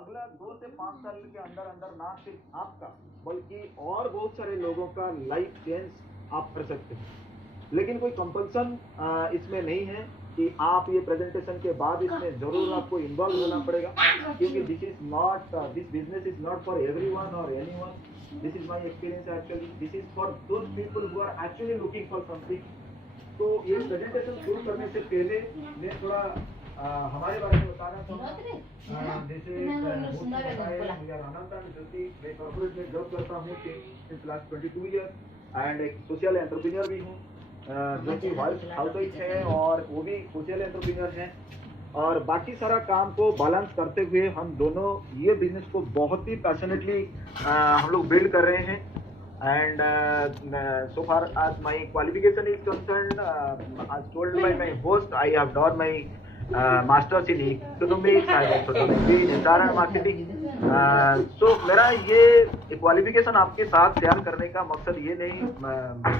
अगला 2 से 5 साल के अंदर अंदर ना सिर्फ आपका बल्कि और बहुत सारे लोगों का लाइफ चेंज आप कर सकते हैं। लेकिन कोई कंपल्सन इसमें नहीं है कि आप ये प्रेजेंटेशन के बाद इसमें जरूर आपको इन्वॉल्व होना पड़ेगा, क्योंकि this business is not for everyone और anyone. This is my experience actually, this is for those people who are actually looking for something. तो ये प्रेजेंटेशन शुरू करने से पहले मैं थोड़ा हमारे बारे में बताना चाहूँगा। जैसे मैं आनंद ज्योति, मैं कॉर्पोरेट में जॉब करता हूँ सिंस लास्ट 22 ईयर्स एंड एक सोशल एंटरप्रेन्योर भी हूँ, जो कि हाउसवाइफ है और वो भी सोशल एंटरप्रेन्योर हैं। और बाकी सारा काम को बैलेंस करते हुए हम दोनों ये बिजनेस को बहुत ही पैशनेटली हम लोग बिल्ड कर रहे हैं। And so far as my qualification is concerned, as told by my host, I have done my master's in economics, I have also done MBA in HR and marketing. So मेरा ये qualification आपके साथ share करने का मकसद ये नहीं,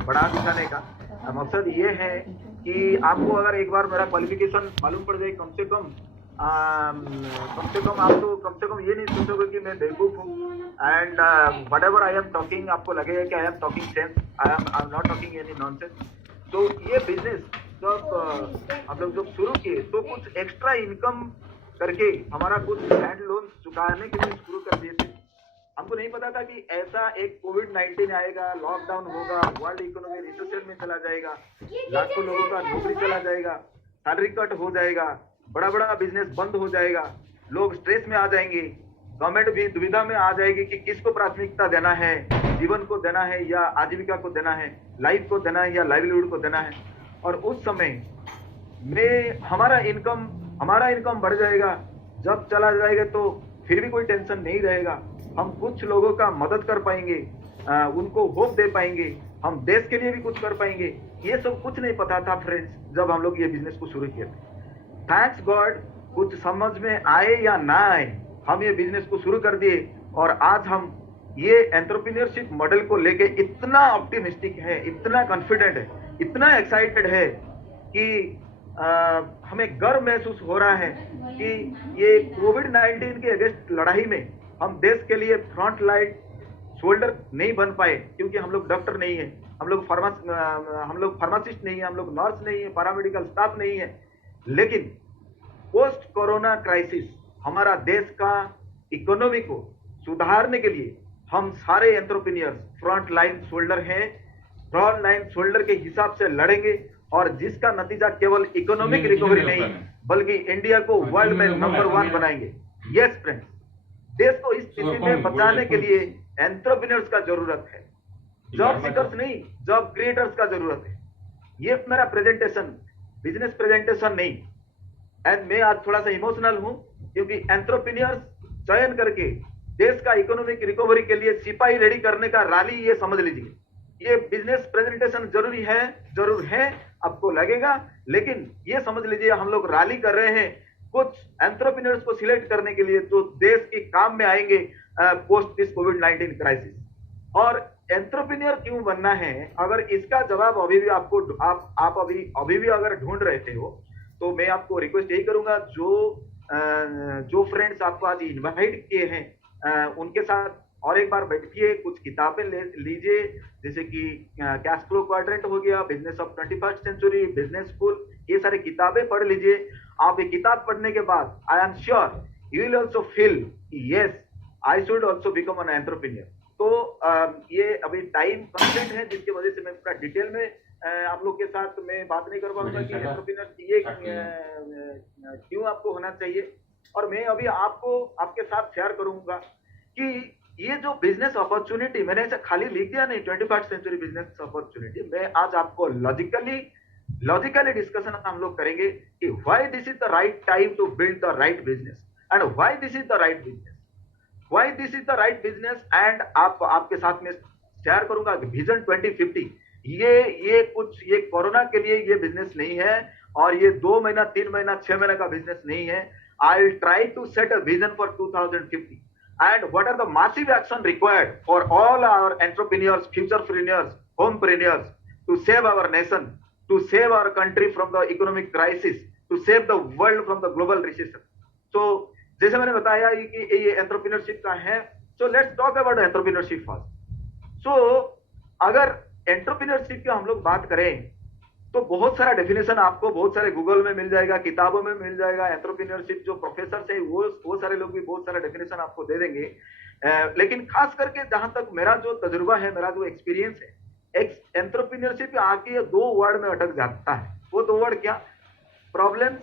बड़ा दिखाने का मकसद ये है कि आपको अगर एक बार मेरा क्वालिफिकेशन मालूम पड़ जाए, कम से कम आप तो कम से कम ये नहीं सोचोगे कि मैं बेवकूफ हूँ। And what ever I am talking, आपको लगेगा कि I am talking sense, I am not talking any nonsense. तो ये बिजनेस जब हम लोग जब शुरू किए तो कुछ एक्स्ट्रा इनकम करके हमारा कुछ हैंड लोन चुकाने के लिए शुरू कर दिए थे। हमको नहीं पता था कि ऐसा एक कोविड-19 आएगा, लॉकडाउन होगा, वर्ल्ड इकोनॉमी रिसेशन में चला जाएगा, लाखों लोगों का नौकरी चला जाएगा, सैलरी कट हो जाएगा, बड़ा बड़ा बिजनेस बंद हो जाएगा, लोग स्ट्रेस में आ जाएंगे, गवर्नमेंट भी दुविधा में आ जाएगी कि किसको प्राथमिकता देना है, जीवन को देना है या आजीविका को देना है, लाइफ को देना है या लाइवलीहुड को देना है। और उस समय में हमारा इनकम बढ़ जाएगा, जब चला जाएगा तो फिर भी कोई टेंशन नहीं रहेगा, हम कुछ लोगों का मदद कर पाएंगे, उनको होप दे पाएंगे, हम देश के लिए भी कुछ कर पाएंगे। ये सब कुछ नहीं पता था फ्रेंड्स, जब हम लोग ये बिजनेस को शुरू किए थे। थैंक्स गॉड, कुछ समझ में आए या ना आए, हम ये बिजनेस को शुरू कर दिए और आज हम ये एंटरप्रेन्योरशिप मॉडल को लेके इतना ऑप्टिमिस्टिक है, इतना कॉन्फिडेंट है, इतना एक्साइटेड है कि हमें गर्व महसूस हो रहा है कि ये कोविड-19 के अगेंस्ट लड़ाई में हम देश के लिए फ्रंट लाइन शोल्डर नहीं बन पाए, क्योंकि हम लोग डॉक्टर नहीं है, हम लोग फार्मासिस्ट नहीं है, हम लोग नर्स नहीं है, पैरामेडिकल स्टाफ नहीं है। लेकिन पोस्ट कोरोना क्राइसिस हमारा देश का इकोनॉमी को सुधारने के लिए हम सारे एंटरप्रेन्योर्स फ्रंट लाइन शोल्डर हैं, फ्रंट लाइन शोल्डर के हिसाब से लड़ेंगे और जिसका नतीजा केवल इकोनॉमिक रिकवरी नहीं बल्कि इंडिया को वर्ल्ड में नंबर 1 बनाएंगे। यस फ्रेंड्स, देश को इस स्थिति में बचाने के लिए एंटरप्रेन्योर्स का जरूरत है, जॉब सीकर्स नहीं, जॉब क्रिएटर्स का जरूरत है। ये मेरा प्रेजेंटेशन बिजनेस प्रेजेंटेशन नहीं, एंड मैं आज थोड़ा सा इमोशनल हूं क्योंकि एंटरप्रेन्योर्स चयन करके देश का इकोनॉमिक रिकवरी के लिए सिपाही रेडी करने का रैली, ये समझ लीजिए। ये बिजनेस प्रेजेंटेशन जरूर है, आपको लगेगा, लेकिन ये समझ लीजिए हम लोग रैली कर रहे हैं कुछ एंटरप्रेन्योर्स को सिलेक्ट करने के लिए जो देश के काम में आएंगे पोस्ट दिस कोविड-19 क्राइसिस। और एंटरप्रेन्योर क्यों बनना है, अगर इसका जवाब अभी भी आपको आप अभी भी अगर ढूंढ रहे हो तो मैं आपको रिक्वेस्ट यही करूंगा, जो फ्रेंड्स आपको आज इनवाइट किए हैं उनके साथ और एक बार बैठिए, कुछ किताबें लीजिए, जैसे कि कैश फ्लो क्वाड्रेंट हो गया, business of 21st century, business school, ये सारी किताबें पढ़ लीजिए। आप ये किताब पढ़ने के बाद I am sure you will also feel yes I should also become an entrepreneur. तो ये अभी टाइम कंस्ट्रेंट है जिसकी वजह से मैं पूरा डिटेल में आप लोग के साथ मैं बात नहीं कर पाऊंगा कि एंटरप्रेन्योर ये क्यों आपको होना चाहिए। और मैं अभी आपके साथ शेयर करूंगा कि ये जो बिजनेस अपॉर्चुनिटी, मैंने ऐसे खाली लिख दिया नहीं 21st सेंचुरी बिजनेस अपॉर्चुनिटी, मैं आज आपको लॉजिकली डिस्कशन हम लोग करेंगे कि why this is the right time to build the right business and why this is the right business and आपके साथ में शेयर करूंगा विजन 2050। ये कोरोना के लिए ये बिजनेस नहीं है और ये 2 महीना 3 महीना 6 महीने का बिजनेस नहीं है। I will try to set a vision for 2050 and what are the massive action required for all our entrepreneurs, futurepreneurs, homepreneurs to save our nation, to save our country from the economic crisis, to save the world from the global recession. So जैसे मैंने बताया कि ये entrepreneurship का है, so let's talk about entrepreneurship first. So अगर entrepreneurship की हम लोग बात करें तो बहुत सारा डेफिनेशन आपको बहुत सारे गूगल में मिल जाएगा, किताबों में मिल जाएगा। एंटरप्रेन्योरशिप जो प्रोफेसर है वो सारे लोग भी बहुत सारा डेफिनेशन आपको दे देंगे। लेकिन खास करके जहां तक मेरा जो तजुर्बा है, मेरा जो एक्सपीरियंस है, एंटरप्रेन्योरशिप आके ये दो वर्ड में अटक जाता है। वो दो वर्ड क्या? Problem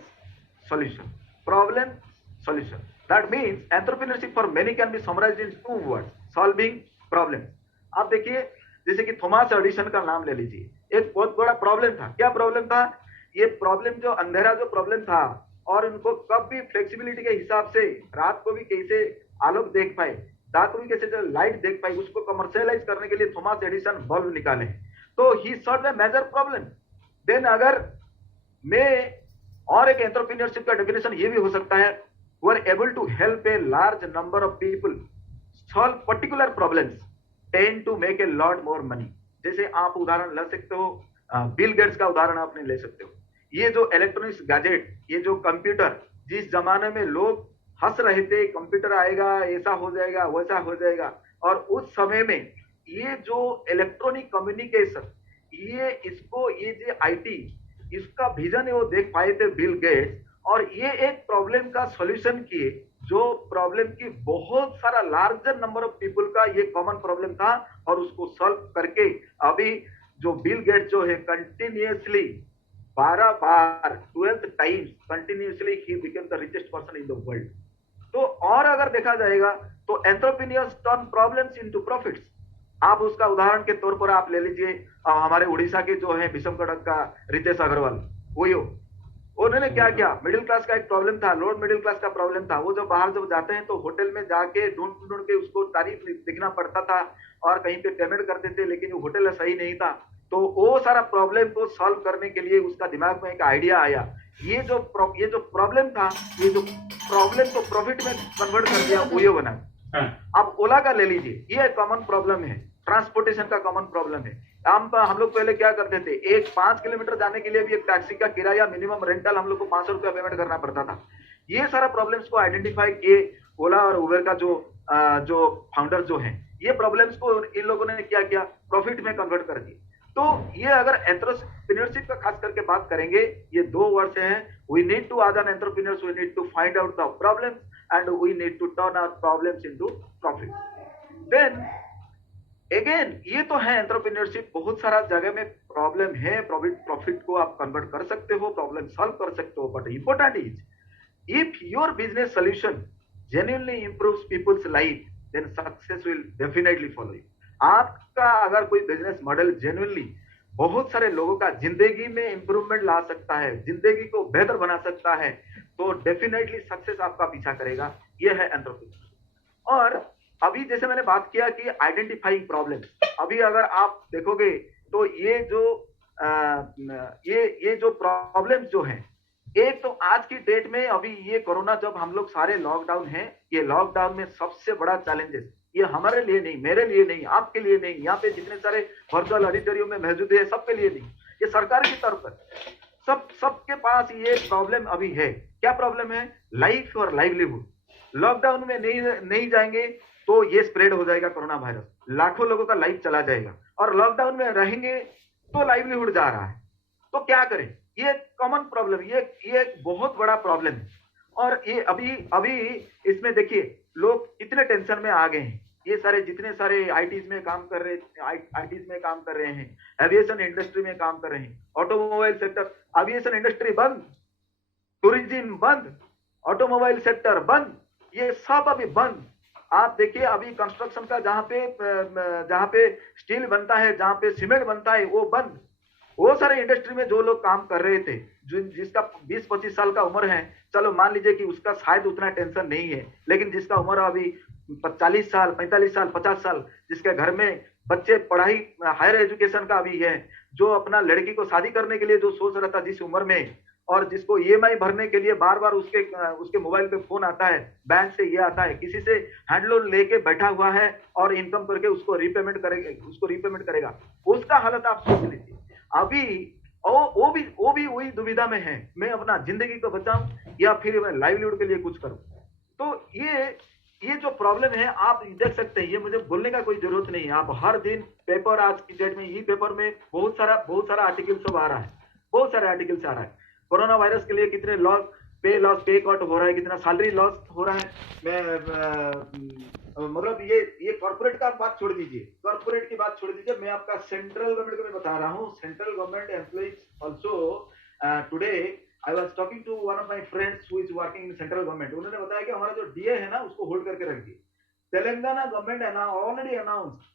solution. Problem solution, that means entrepreneurship for many can be summarised in two words, solving problem. आप देखिए, जैसे कि थॉमस एडिसन का नाम ले लीजिए, एक बहुत बड़ा प्रॉब्लम था। क्या प्रॉब्लम था? ये प्रॉब्लम जो अंधेरा जो प्रॉब्लम था, और इनको कब भी फ्लेक्सिबिलिटी के हिसाब से रात को भी कैसे आलोक देख पाए, रात को भी कैसे जो लाइट देख पाए, उसको कमर्शियलाइज करने के लिए थॉमस एडिसन बल्ब निकाले। तो ही सॉल्व ए मेजर प्रॉब्लम। देन अगर मैं और एक एंटरप्रेन्योरशिप का डेफिनेशन ये भी हो सकता है, who are able to help a large number of people solve particular problems tend to make a lot more money। जैसे आप उदाहरण ले सकते हो, बिल गेट्स का उदाहरण आपने ले सकते हो। ये जो इलेक्ट्रॉनिक्स गैजेट, ये जो कंप्यूटर, जिस जमाने में लोग हंस रहे थे कंप्यूटर आएगा, ऐसा हो जाएगा, वैसा हो जाएगा, और उस समय में ये जो इलेक्ट्रॉनिक कम्युनिकेशन, ये जो आईटी, इसका विजन है वो देख पाए थे बिल गेट्स, और ये एक प्रॉब्लम का सॉल्यूशन किए, जो प्रॉब्लम की बहुत सारा लार्जर नंबर ऑफ पीपल का ये कॉमन प्रॉब्लम था, और उसको सॉल्व करके अभी जो बिल गेट्स जो है continuously 12 bar 12th times continuously he became the richest person in the world. तो और अगर देखा जाएगा तो entrepreneurs turn problems into profits. आप उसका उदाहरण के तौर पर आप ले लीजिए, हमारे उड़ीसा के जो है विषमगढ़ का रितेश अग्रवाल, वो उन्होंने क्या किया? मिडिल क्लास का एक प्रॉब्लम था, लोअर मिडिल क्लास का प्रॉब्लम था। वो जब बाहर जब जाते हैं तो होटल में जाके ढूंढ ढूंढ के उसको तारीफ दिखना पड़ता था, और कहीं पे पेमेंट करते थे, लेकिन वो होटल सही नहीं था। तो वो सारा प्रॉब्लम को सॉल्व करने के लिए उसका दिमाग में एक आइडिया आया। ये जो प्रॉब्लम था, ये जो प्रॉब्लम को प्रॉफिट में कन्वर्ट कर दिया, वो बना। अब ओला का ले लीजिए, ये कॉमन प्रॉब्लम है, ट्रांसपोर्टेशन का कॉमन प्रॉब्लम है। हम लोग पहले क्या करते थे, 5 किलोमीटर जाने के लिए भी एक टैक्सी का किराया मिनिमम रेंटल हम लोग को 500 रुपया पेमेंट करना पड़ता था। ये सारा प्रॉब्लम्स को आइडेंटिफाई किए ओला और उबर का जो फाउंडर जो हैं, ये प्रॉब्लम्स को इन लोगों ने क्या किया? प्रॉफिट में कन्वर्ट कर दिए। तो ये अगर एंटरप्रेन्योरशिप का खास करके बात करेंगे, ये दो वर्ड हैं, we need to as an entrepreneurs, we need to find out the problems and we need to turn our problems into profit. Then again ये तो है एंटरप्रेन्योरशिप, बहुत सारा जगह में प्रॉब्लम है, प्रॉफिट को आप कन्वर्ट कर सकते हो, प्रॉब्लम सॉल्व कर सकते हो, but important is if your business solution genuinely improves people's life, then success will definitely follow you. आपका अगर कोई बिजनेस मॉडल जेन्युइनली बहुत सारे लोगों का जिंदगी में इंप्रूवमेंट ला सकता है, जिंदगी को बेहतर बना सकता है, तो डेफिनेटली सक्सेस आपका पीछा करेगा। ये है एंटरप्रेन्योरशिप। और अभी जैसे मैंने बात किया कि आइडेंटिफाइंग प्रॉब्लम, अभी अगर आप देखोगे तो ये जो प्रॉब्लम्स जो हैं, एक तो आज की डेट में अभी ये कोरोना जब हम लोग सारे लॉकडाउन हैं, ये लॉकडाउन में सबसे बड़ा चैलेंजेस, ये हमारे लिए नहीं, मेरे लिए नहीं, आपके लिए नहीं, यहाँ पे जितने सारे वर्चुअल ऑडिटोरियम में मौजूद है सबके लिए नहीं, ये सरकार की तरफ पर सबके पास ये प्रॉब्लम अभी है। क्या प्रॉब्लम है? लाइफ और लाइवलीहुड। लॉकडाउन में नहीं जाएंगे तो ये स्प्रेड हो जाएगा कोरोना वायरस, लाखों लोगों का लाइफ चला जाएगा, और लॉकडाउन में रहेंगे तो लाइवलीहुड जा रहा है। तो क्या करें? ये कॉमन प्रॉब्लम, ये एक बहुत बड़ा प्रॉब्लम है। और ये अभी इसमें देखिए लोग कितने टेंशन में आ गए हैं। ये सारे जितने सारे आईटीज में काम कर रहे हैं, एविएशन इंडस्ट्री में काम कर रहे हैं, ऑटोमोबाइल सेक्टर, एविएशन इंडस्ट्री बंद, टूरिज्म बंद, ऑटोमोबाइल सेक्टर बंद, ये सब अभी बंद। आप देखिए अभी कंस्ट्रक्शन का जहां पे स्टील बनता है, जहां पे सीमेंट बनता है, वो बंद। वो सारे इंडस्ट्री में जो लोग काम कर रहे थे, जिसका 20-25 साल का उम्र है, चलो मान लीजिए कि उसका शायद उतना टेंशन नहीं है, लेकिन जिसका उम्र अभी 40 साल, 45 साल, 50 साल, जिसके घर में बच्चे पढ़ाई हायर एजुकेशन का अभी है, जो अपना लड़की को शादी करने के लिए जो सोच रहा था जिस उम्र में, और जिसको ईएमआई भरने के लिए बार बार उसके मोबाइल पे फोन आता है, बैंक से ये आता है, किसी से हैंड लोन लेके बैठा हुआ है और इनकम करके उसको रिपेमेंट करेगा, उसका हालत आप सोच लीजिए। अभी वो भी वही दुविधा में है, मैं अपना जिंदगी को बचाऊं या फिर मैं लाइवलीहुड के लिए कुछ करूं। तो ये जो प्रॉब्लम है आप देख सकते हैं, ये मुझे बोलने का कोई जरूरत नहीं है। आप हर दिन पेपर, आज की डेट में ई पेपर में बहुत सारा आर्टिकल सब आ रहा है, बहुत सारे आर्टिकल्स आ रहा है। कोरोना वायरस के लिए कितने लॉस पे कट हो रहा है, कितना सैलरी लॉस हो रहा है। मतलब ये कॉर्पोरेट का बात छोड़ दीजिए, कॉर्पोरेट की बात छोड़ दीजिए, मैं आपका सेंट्रल गवर्नमेंट को मैं बता रहा हूँ। Central government employees also today I was talking to one of my friends who is working in central government. उन्होंने बताया कि हमारा जो डीए है ना उसको होल्ड करके रख दिए। तेलंगाना गवर्नमेंट है ना ऑलरेडी अनाउंस